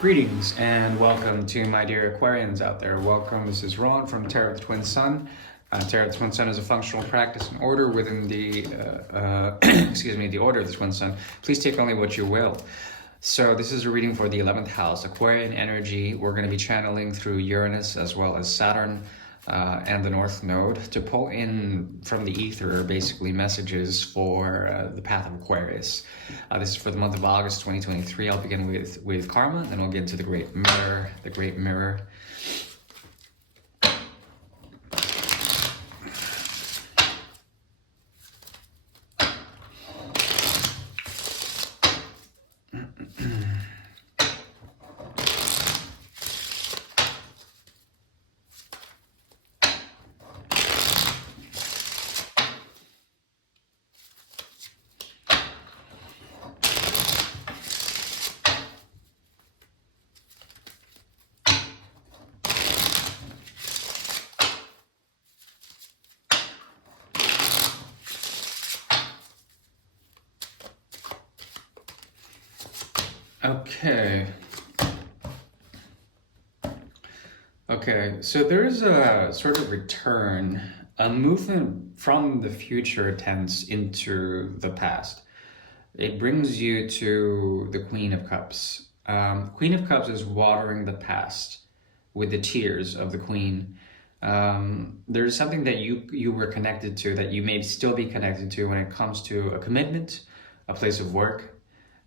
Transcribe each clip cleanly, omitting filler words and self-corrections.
Greetings and welcome to my dear Aquarians out there. Welcome, this is Ron from Tarot of the Twin Sun. Tarot of the Twin Sun is a functional practice and order within the, the Order of the Twin Sun. Please take only what you will. So this is a reading for the 11th house, Aquarian energy. We're going to be channeling through Uranus as well as Saturn and the North Node to pull in from the ether basically messages for the path of Aquarius. This is for the month of August 2023. I'll begin with karma, then we'll get into the Great Mirror. The Great Mirror. Okay, so there's a sort of return, a movement from the future tense into the past. It brings you to the Queen of Cups. Queen of Cups is watering the past with the tears of the Queen. There's something that you were connected to, that you may still be connected to when it comes to a commitment, a place of work,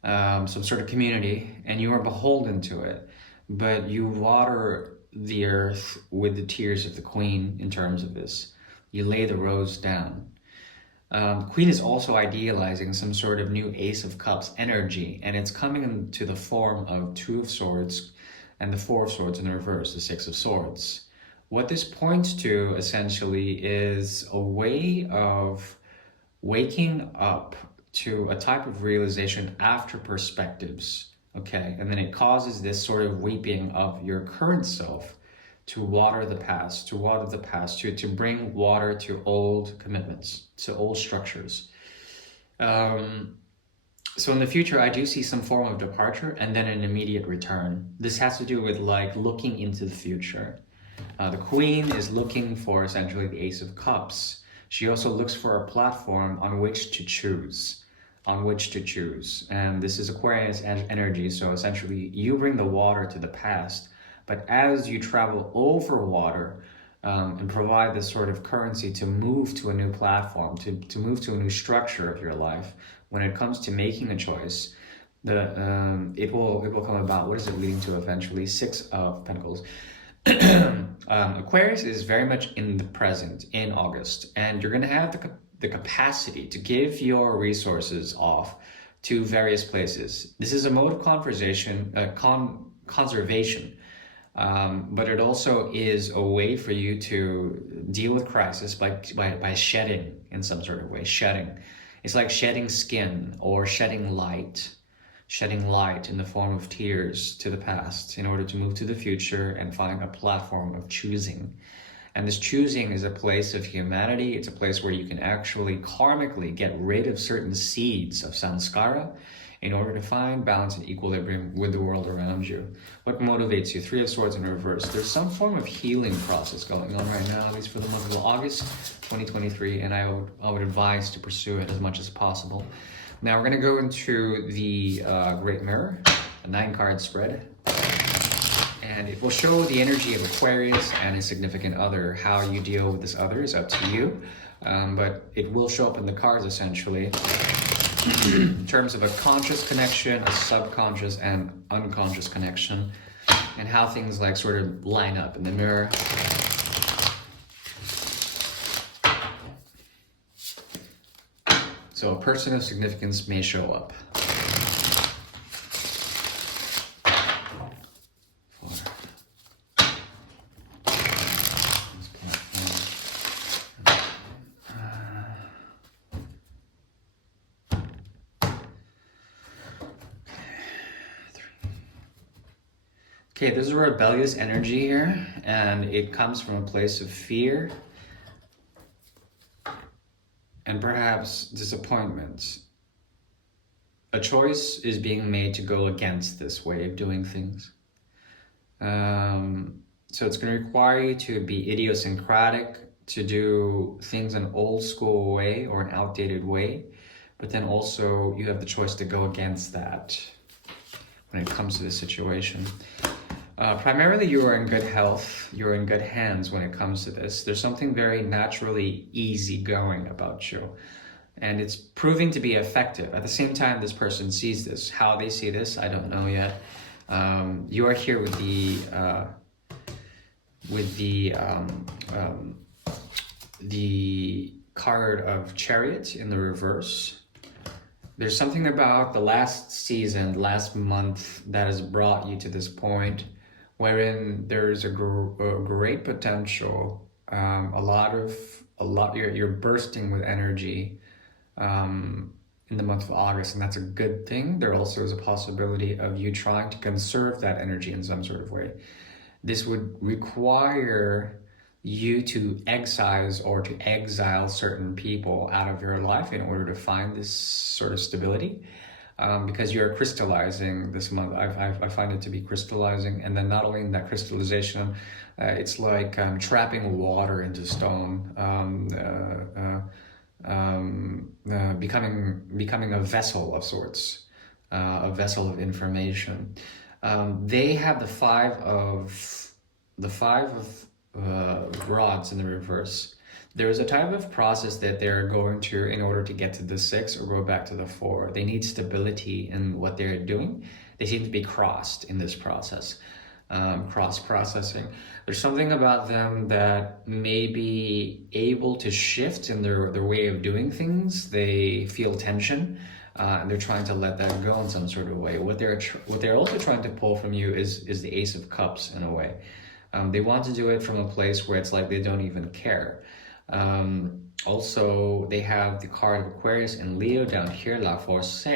some sort of community, and you are beholden to it, but you water the earth with the tears of the Queen in terms of this. You lay the rose down. The Queen is also idealizing some sort of new Ace of Cups energy, and it's coming into the form of Two of Swords and the Four of Swords in the reverse, the Six of Swords. What this points to essentially is a way of waking up to a type of realization after perspectives, okay? And then it causes this sort of weeping of your current self to water the past, to bring water to old commitments, to old structures. So in the future, I do see some form of departure and then an immediate return. This has to do with like looking into the future. The Queen is looking for essentially the Ace of Cups. She also looks for a platform on which to choose. And this is Aquarius energy, so essentially you bring the water to the past, but as you travel over water and provide this sort of currency to move to a new platform, to move to a new structure of your life, when it comes to making a choice, it will come about. What is it leading to eventually? Six of Pentacles. Aquarius is very much in the present, in August, and you're going to have the capacity to give your resources off to various places. This is a mode of conservation, but it also is a way for you to deal with crisis by shedding in some sort of way. Shedding. It's like shedding skin or shedding light in the form of tears to the past in order to move to the future and find a platform of choosing. And this choosing is a place of humanity. It's a place where you can actually karmically get rid of certain seeds of samskara in order to find balance and equilibrium with the world around you. What motivates you? Three of Swords in reverse. There's some form of healing process going on right now, at least for the month of August 2023, and I would advise to pursue it as much as possible. Now we're going to go into the Great Mirror, a 9-card spread. And it will show the energy of Aquarius and his significant other. How you deal with this other is up to you. But it will show up in the cards, essentially, in terms of a conscious connection, a subconscious and unconscious connection, and how things like sort of line up in the mirror. So a person of significance may show up. Okay, there's a rebellious energy here, and it comes from a place of fear and perhaps disappointment. A choice is being made to go against this way of doing things. So it's going to require you to be idiosyncratic, to do things an old school way or an outdated way, but then also you have the choice to go against that when it comes to this situation. Primarily, you are in good health, you're in good hands when it comes to this. There's something very naturally easygoing about you, and it's proving to be effective. At the same time, this person sees this. How they see this, I don't know yet. You are here with the card of Chariot in the reverse. There's something about the last season, last month, that has brought you to this point, wherein there's a great potential, you're bursting with energy in the month of August, and that's a good thing. There also is a possibility of you trying to conserve that energy in some sort of way. This would require you to excise or to exile certain people out of your life in order to find this sort of stability. Because you're crystallizing this month. I find it to be crystallizing, and then not only in that crystallization, it's like trapping water into stone, becoming a vessel of sorts, a vessel of information. They have the five of rods in the reverse. There is a type of process that they're going to in order to get to the 6 or go back to the 4. They need stability in what they're doing. They seem to be crossed in this process, cross-processing. There's something about them that may be able to shift in their way of doing things. They feel tension, and they're trying to let that go in some sort of way. What they're also trying to pull from you is the Ace of Cups in a way. They want to do it from a place where it's like they don't even care. Also, they have the card of Aquarius and Leo down here, La Force.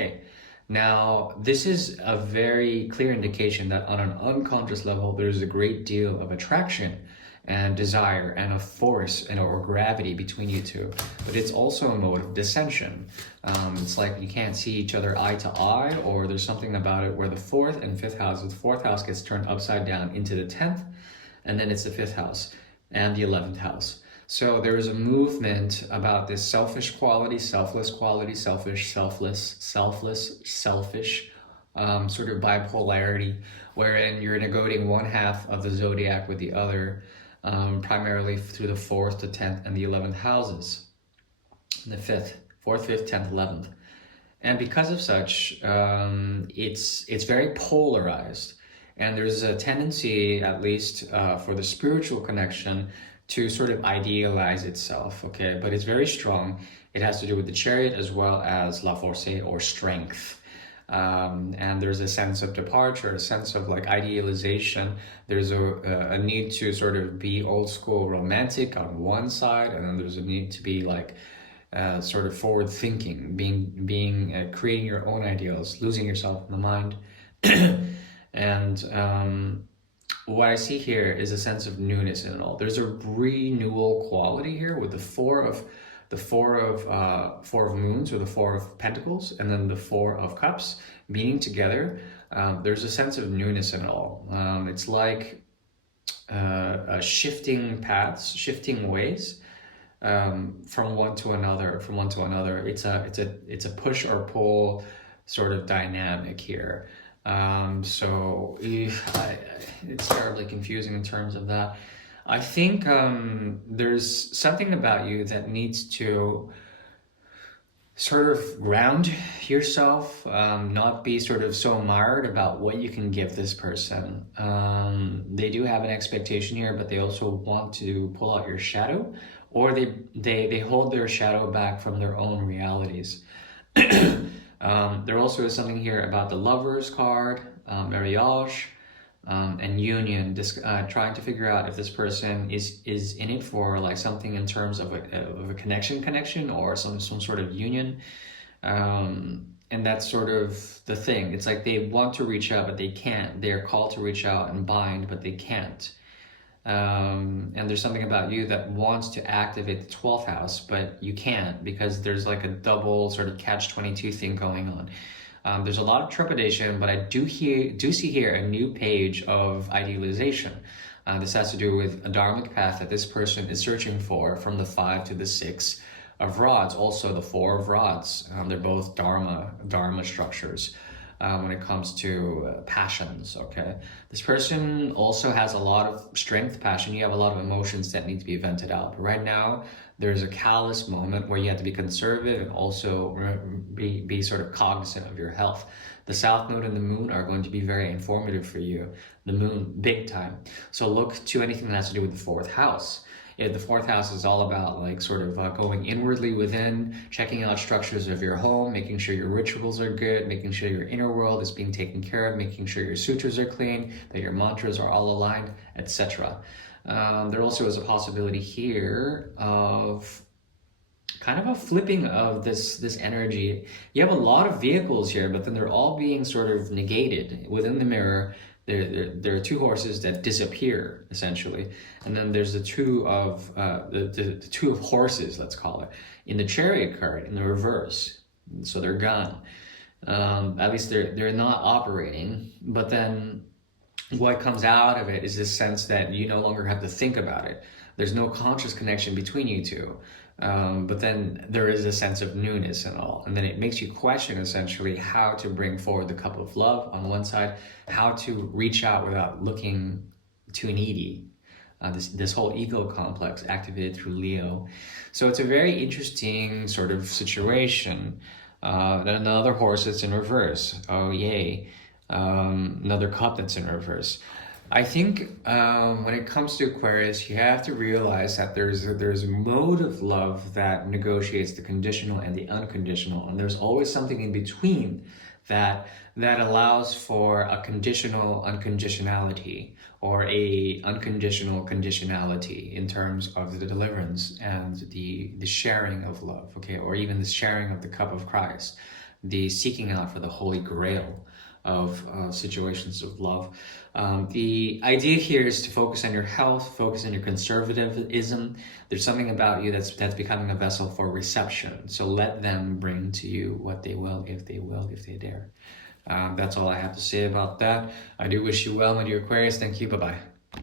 Now, this is a very clear indication that on an unconscious level, there's a great deal of attraction and desire and a force or gravity between you two. But it's also a mode of dissension. It's like you can't see each other eye to eye, or there's something about it where the 4th and 5th house, the 4th house gets turned upside down into the 10th, and then it's the 5th house and the 11th house. So there is a movement about this selfish quality, selfless quality, selfish, selfless, selfish, sort of bipolarity, wherein you're negotiating one half of the zodiac with the other, primarily through the 4th, the 10th, and the 11th houses. The 5th, 4th, 5th, 10th, 11th. And because of such, it's very polarized. And there's a tendency, at least for the spiritual connection, to sort of idealize itself, okay? But it's very strong. It has to do with the Chariot as well as La Force, or strength. And there's a sense of departure, a sense of like idealization. There's a need to sort of be old school romantic on one side, and then there's a need to be like sort of forward thinking, creating your own ideals, losing yourself in the mind. And what I see here is a sense of newness in it all. There's a renewal quality here with the four of moons, or the 4 of pentacles, and then the 4 of cups being together. There's a sense of newness in it all. It's like shifting paths, shifting ways, from one to another. It's a push or pull sort of dynamic here. So it's terribly confusing in terms of that. I think there's something about you that needs to sort of ground yourself, not be sort of so mired about what you can give this person. They do have an expectation here, but they also want to pull out your shadow, or they hold their shadow back from their own realities. There also is something here about the Lovers card, marriage, and union, trying to figure out if this person is in it for like something in terms of a connection, or some sort of union. And that's sort of the thing. It's like they want to reach out, but they can't. They're called to reach out and bind, but they can't. And there's something about you that wants to activate the 12th house, but you can't, because there's like a double sort of catch-22 thing going on. There's a lot of trepidation, but I do see here a new page of idealization. This has to do with a dharmic path that this person is searching for, from the 5 to the 6 of rods. Also the 4 of rods. They're both dharma structures when it comes to passions. Okay, this person also has a lot of strength, passion. You have a lot of emotions that need to be vented out. But right now, there's a callous moment where you have to be conservative and also be sort of cognizant of your health. The South Node and the Moon are going to be very informative for you. The Moon, big time. So look to anything that has to do with the 4th house. Yeah, the 4th house is all about like sort of going inwardly within, checking out structures of your home, making sure your rituals are good, making sure your inner world is being taken care of, making sure your sutras are clean, that your mantras are all aligned, etc. There also is a possibility here of kind of a flipping of this energy. You have a lot of vehicles here, but then they're all being sort of negated within the mirror. There are 2 horses that disappear essentially, and then there's the 2 of the 2 of horses, let's call it, in the Chariot card in the reverse. So they're gone. At least they're not operating. But then what comes out of it is this sense that you no longer have to think about it. There's no conscious connection between you two. But then there is a sense of newness and all. And then it makes you question essentially how to bring forward the cup of love on one side, how to reach out without looking too needy. This whole ego complex activated through Leo. So it's a very interesting sort of situation. Then another horse that's in reverse. Oh, yay. Another cup that's in reverse. I think when it comes to Aquarius, you have to realize that there's a mode of love that negotiates the conditional and the unconditional, and there's always something in between that allows for a conditional unconditionality, or a unconditional conditionality in terms of the deliverance and the sharing of love, okay, or even the sharing of the cup of Christ, the seeking out for the Holy Grail of situations of love. The idea here is to focus on your health, focus on your conservatism. There's something about you that's becoming a vessel for reception. So let them bring to you what they will, if they dare. That's all I have to say about that. I do wish you well, my dear Aquarius. Thank you. Bye-bye.